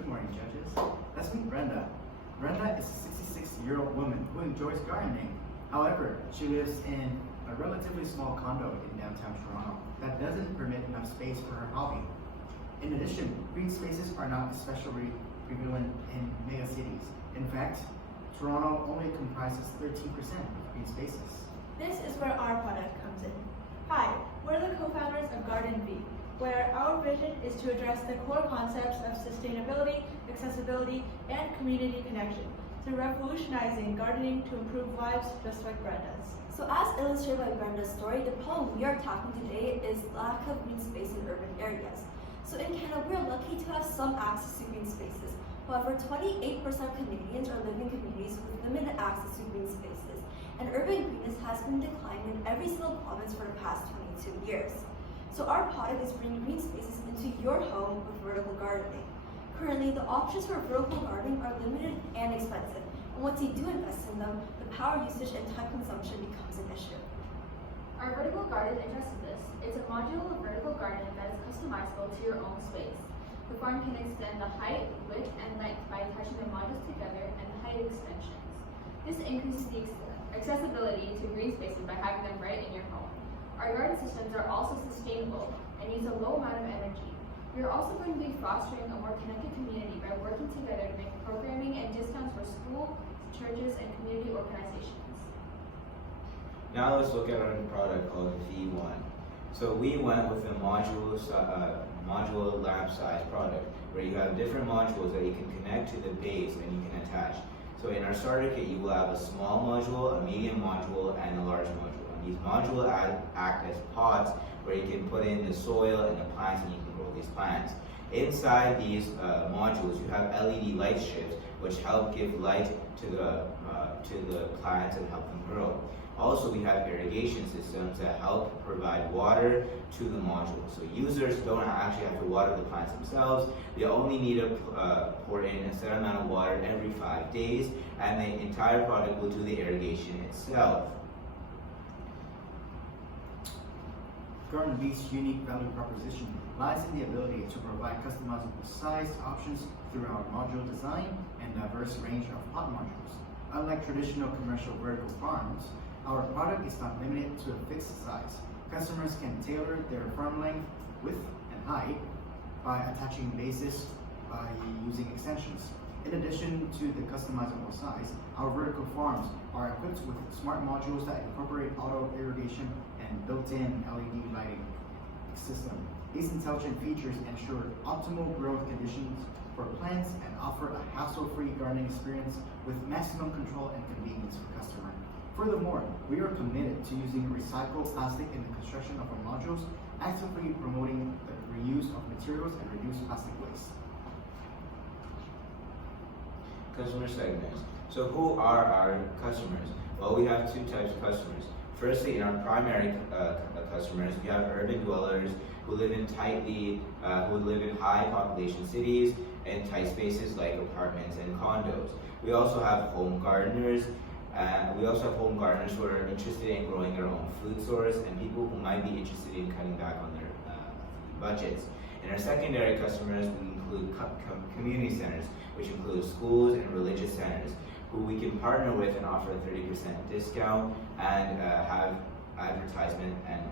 Good morning, judges. Let's meet Brenda. Brenda is a 66-year-old woman who enjoys gardening. However, she lives in a relatively small condo in downtown Toronto that doesn't permit enough space for her hobby. In addition, green spaces are not especially prevalent in mega cities. In fact, Toronto only comprises 13% of green spaces. This is where our product comes in. Hi, we're the co-founders of Garden V, where our vision is to address the core concepts of sustainability, accessibility, and community connection through revolutionizing gardening to improve lives just like Brenda's. So as illustrated by Brenda's story, the problem we are tackling today is lack of green space in urban areas. So in Canada, we're lucky to have some access to green spaces. However, 28% of Canadians are living in communities with limited access to green spaces, and urban greenness has been declining in every single province for the past 22 years. So our product is bringing green spaces into your home with vertical gardening. Currently, the options for vertical gardening are limited and expensive, and once you do invest in them, the power usage and time consumption becomes an issue. Our vertical garden addresses this. It's a modular vertical garden that is customizable to your own space. The farm can extend the height, width, and length by attaching the modules together and the height extensions. This increases the accessibility to green spaces by having them right in your home. Our garden systems are also sustainable and use a low amount of energy. We are also going to be fostering a more connected community by working together to make programming and discounts for schools, churches, and community organizations. Now let's look at our product called V1. So we went with a modular lab size product where you have different modules that you can connect to the base and you can attach. So in our starter kit, you will have a small module, a medium module, and a large module. And these modules act as pots where you can put in the soil and the plants and you can grow these plants. Inside these modules, you have LED light strips which help give light to the plants and help them grow. Also, we have irrigation systems that help provide water to the module. So users don't actually have to water the plants themselves. They only need to pour in a certain amount of water every 5 days, and the entire product will do the irrigation itself. Garden V's unique value proposition lies in the ability to provide customizable size options through our module design and diverse range of pot modules. Unlike traditional commercial vertical farms, our product is not limited to a fixed size. Customers can tailor their farm length, width, and height by attaching bases by using extensions. In addition to the customizable size, our vertical farms are equipped with smart modules that incorporate auto irrigation and built-in LED lighting system. These intelligent features ensure optimal growth conditions for plants and offer a hassle-free gardening experience with maximum control and convenience for customers. Furthermore, we are committed to using recycled plastic in the construction of our modules, actively promoting the reuse of materials and reduce plastic waste. Customer segments. So who are our customers? Well, we have two types of customers. Firstly, in our primary customers, we have urban dwellers who live in high population cities and tight spaces like apartments and condos. We also have home gardeners. Who are interested in growing their own food source, and people who might be interested in cutting back on their budgets. In our secondary customers, we include community centers, which include schools and religious centers, who we can partner with and offer a 30% discount and have advertisement and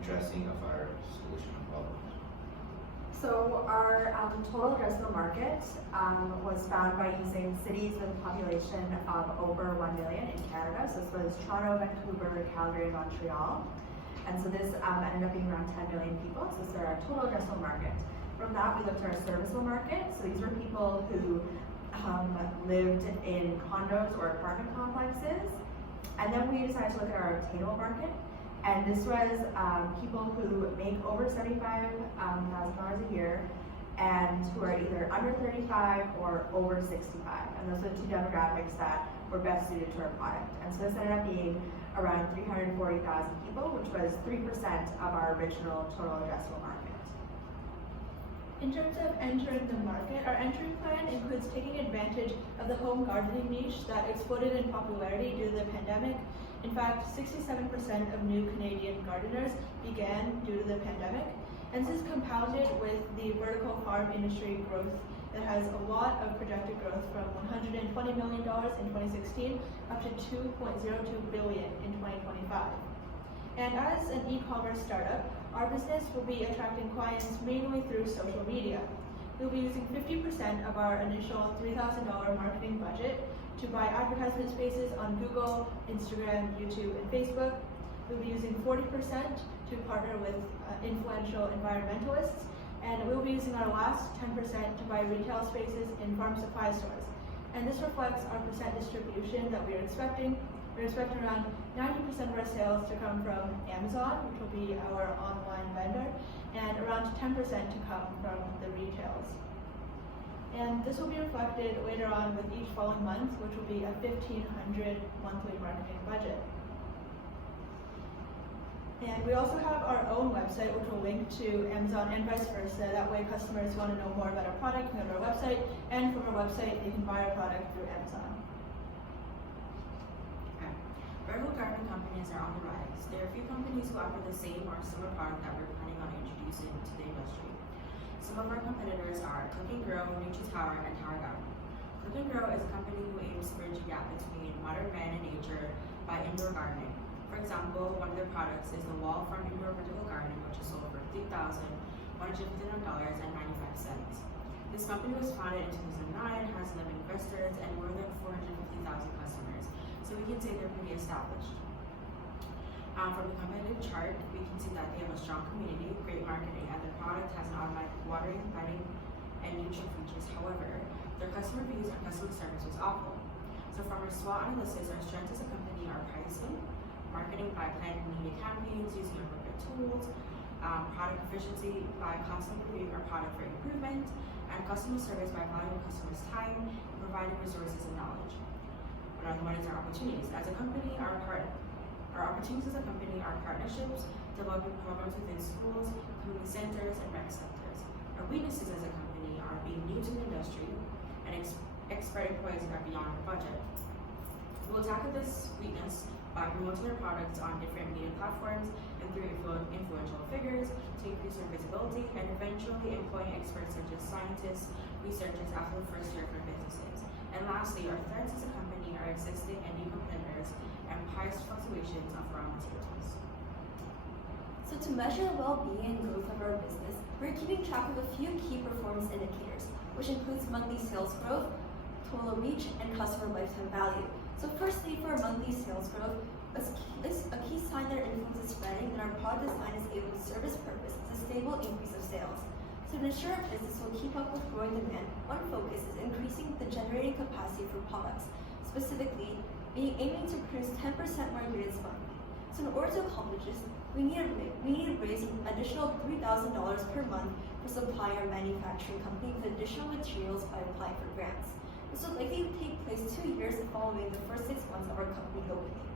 addressing of our solution problems. So our total addressable market was found by using cities with a population of over 1 million in Canada. So this was Toronto, Vancouver, Calgary, and Montreal. And so this ended up being around 10 million people. So this is our total addressable market. From that, we looked at our serviceable market. So these were people who lived in condos or apartment complexes. And then we decided to look at our obtainable market. And this was people who make over $75,000 a year and who are either under 35 or over 65. And those are the two demographics that were best suited to our product. And so this ended up being around 340,000 people, which was 3% of our original total addressable market. In terms of entering the market, our entry plan includes taking advantage of the home gardening niche that exploded in popularity due to the pandemic. In fact, 67% of new Canadian gardeners began due to the pandemic. And this is compounded with the vertical farm industry growth that has a lot of projected growth from $120 million in 2016 up to $2.02 billion in 2025. And as an e-commerce startup, our business will be attracting clients mainly through social media. We'll be using 50% of our initial $3,000 marketing budget to buy advertisement spaces on Google, Instagram, YouTube, and Facebook. We'll be using 40% to partner with influential environmentalists, and we'll be using our last 10% to buy retail spaces in farm supply stores. And this reflects our percent distribution that we're expecting. We're expecting around 90% of our sales to come from Amazon, which will be our online vendor, and around 10% to come from the retails. And this will be reflected later on with each following month, which will be a $1,500 monthly marketing budget. And we also have our own website, which will link to Amazon and vice versa. That way customers who want to know more about our product can go to our website, and from our website they can buy our product through Amazon. Vertical gardening companies are on the rise. There are a few companies who offer the same or similar product that we're planning on introducing to the industry. Some of our competitors are Cook & Grow, Nature Tower, and Tower Garden. Cook & Grow is a company who aims to bridge a gap between modern man and nature by indoor gardening. For example, one of their products is the Wall Farm Indoor Vertical Garden, which is sold for $3,159.95. This company was founded in 2009, has 11 investors, and more than 450,000 customers. So we can say they're pretty established. From the competitive chart, we can see that they have a strong community, great marketing, and their product has an automatic watering, lighting, and nutrient features. However, their customer reviews and customer service was awful. So from our SWOT analysis, our strengths as a company are pricing, marketing by planning media campaigns using appropriate tools, product efficiency by constantly reviewing our product for improvement, and customer service by valuing customers' time and providing resources and knowledge. Another one is our opportunities. As a company, our opportunities as a company are partnerships, developing programs within schools, community centers, and rec centers. Our weaknesses as a company are being new to the industry, and expert employees that are beyond our budget. We'll tackle this weakness by promoting our products on different media platforms and through influential figures to increase our visibility, and eventually employing experts such as scientists, researchers after the first year of our businesses. And lastly, our threats as a company are existing and new competitors and price fluctuations of raw materials. So to measure the well-being and growth of our business, we're keeping track of a few key performance indicators, which includes monthly sales growth, total reach, and customer lifetime value. So firstly, for monthly sales growth, a key sign that our influence is spreading and our product design is able to serve its purpose is a stable increase of sales. So to ensure our business will keep up with growing demand, one focus is increasing the generating capacity for products, specifically aiming to produce 10% more units monthly. So in order to accomplish this, we need to raise an additional $3,000 per month for supplying our manufacturing company with additional materials by applying for grants. This will likely take place 2 years following the first 6 months of our company opening.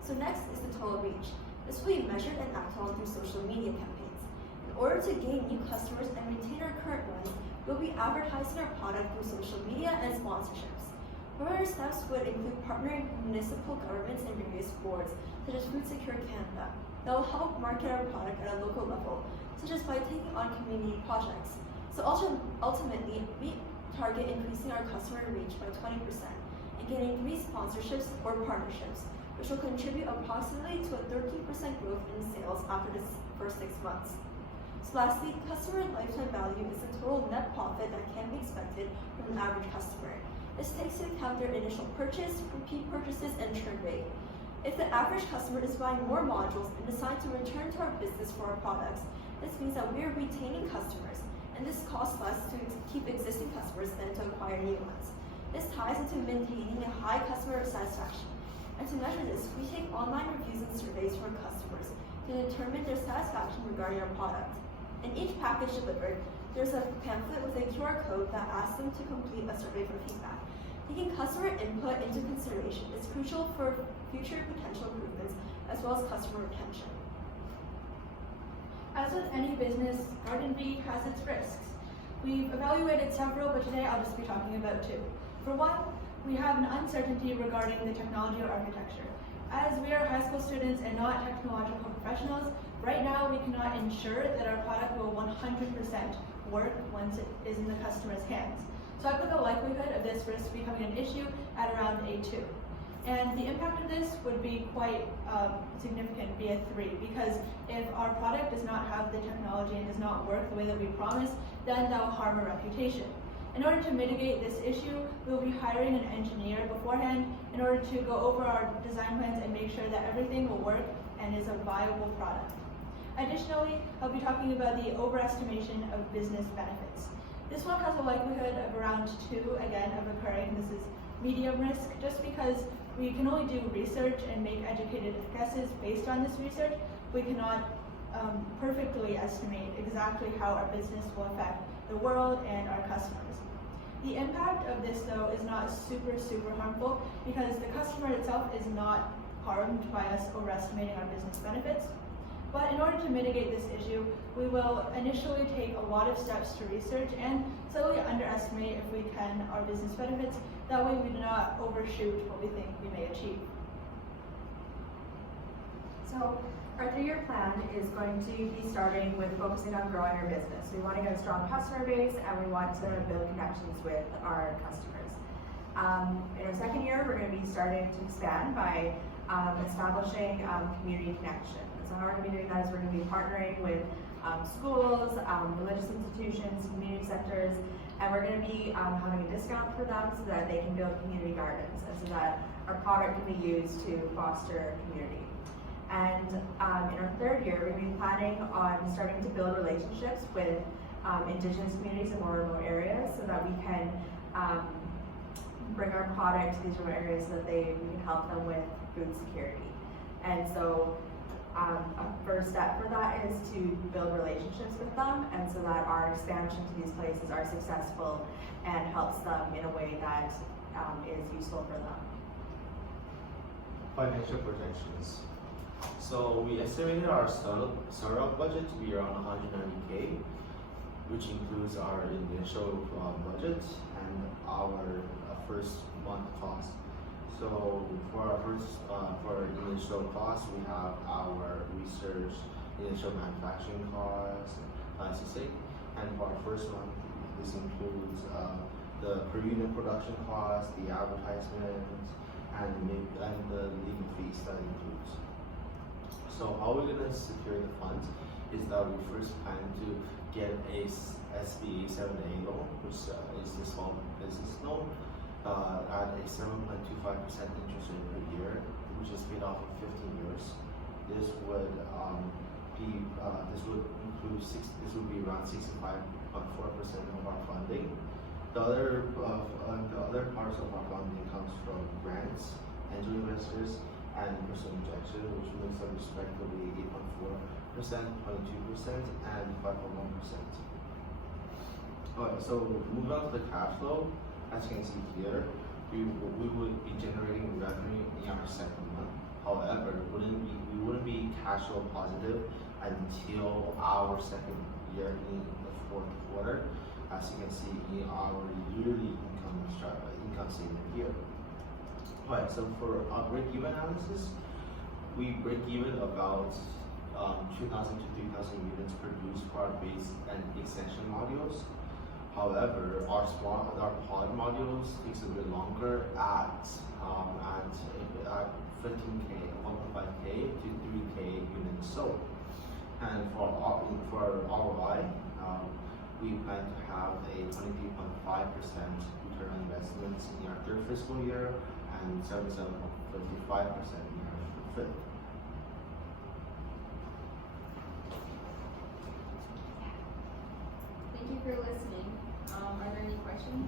So next is the total reach. This will be measured and acted on through social media campaigns. In order to gain new customers and retain our current ones, we'll be advertising our product through social media and sponsorships. Further steps would include partnering with municipal governments and various boards, such as Food Secure Canada, that will help market our product at a local level, such as by taking on community projects. So ultimately, we target increasing our customer reach by 20% and getting 3 sponsorships or partnerships, which will contribute approximately to a 13% growth in sales after the first 6 months. So lastly, customer lifetime value is the total net profit that can be expected from an average customer. This takes into account their initial purchase, repeat purchases, and churn rate. If the average customer is buying more modules and decides to return to our business for our products, this means that we are retaining customers, and this costs less to keep existing customers than to acquire new ones. This ties into maintaining a high customer satisfaction. And to measure this, we take online reviews and surveys from customers to determine their satisfaction regarding our product. In each package delivered, there's a pamphlet with a QR code that asks them to complete a survey for feedback. Taking customer input into consideration is crucial for future potential improvements as well as customer retention. As with any business, Garden V has its risks. We've evaluated several, but today I'll just be talking about 2. For one, we have an uncertainty regarding the technology or architecture. As we are high school students and not technological professionals, Right now, we cannot ensure that our product will 100% work once it is in the customer's hands. So I put the likelihood of this risk becoming an issue at around A2. And the impact of this would be quite significant, be a 3, because if our product does not have the technology and does not work the way that we promise, then that will harm our reputation. In order to mitigate this issue, we will be hiring an engineer beforehand in order to go over our design plans and make sure that everything will work and is a viable product. Additionally, I'll be talking about the overestimation of business benefits. This one has a likelihood of around 2, again, of occurring. This is medium risk, just because we can only do research and make educated guesses based on this research. We cannot perfectly estimate exactly how our business will affect the world and our customers. The impact of this, though, is not super harmful, because the customer itself is not harmed by us overestimating our business benefits. But in order to mitigate this issue, we will initially take a lot of steps to research and slowly underestimate, if we can, our business benefits. That way we do not overshoot what we think we may achieve. So our 3-year plan is going to be starting with focusing on growing our business. We want to get a strong customer base, and we want to build connections with our customers. In our 2nd year, we're going to be starting to expand by establishing community connection. So how we're going to be doing that is we're going to be partnering with schools, religious institutions, community sectors, and we're going to be having a discount for them so that they can build community gardens, and so that our product can be used to foster community. And in our 3rd year, we're going to be planning on starting to build relationships with Indigenous communities in more remote areas, so that we can bring our product to these remote areas so that we can help them with food security. And so a first step for that is to build relationships with them, and so that our expansion to these places are successful and helps them in a way that is useful for them. Financial projections. So we estimated our startup budget to be around 190K, which includes our initial budget and our first month cost. So for our initial cost, we have our research, initial manufacturing costs, licensing, and for our first month, this includes the per unit production cost, the advertisements, and the legal fees that includes. So how we're gonna secure the funds is that we first plan to get a SBA 7A loan, which is a small business loan, at a 7.25% interest rate per year, which is paid off in 15 years. This would be around 65.4% of our funding. The other parts of our funding comes from grants, angel investors, and personal injection, which makes up respectively 8.4%, 22%, and 5.1%. Alright, so moving on to the cash flow. As you can see here, we would be generating revenue in our 2nd month. However, we wouldn't be cash flow positive until our 2nd year in the 4th quarter. As you can see in our yearly income statement here. Alright, so for our break-even analysis, we break even about 2,000 to 3,000 units produced for our base and extension modules. However, our pod modules takes a bit longer at 15K, 1.5K to 3K units sold. And for ROI, we plan to have a 23.5% return on investments in our 3rd fiscal year and 77.55% in our 5th. Thank you for listening. Are there any questions?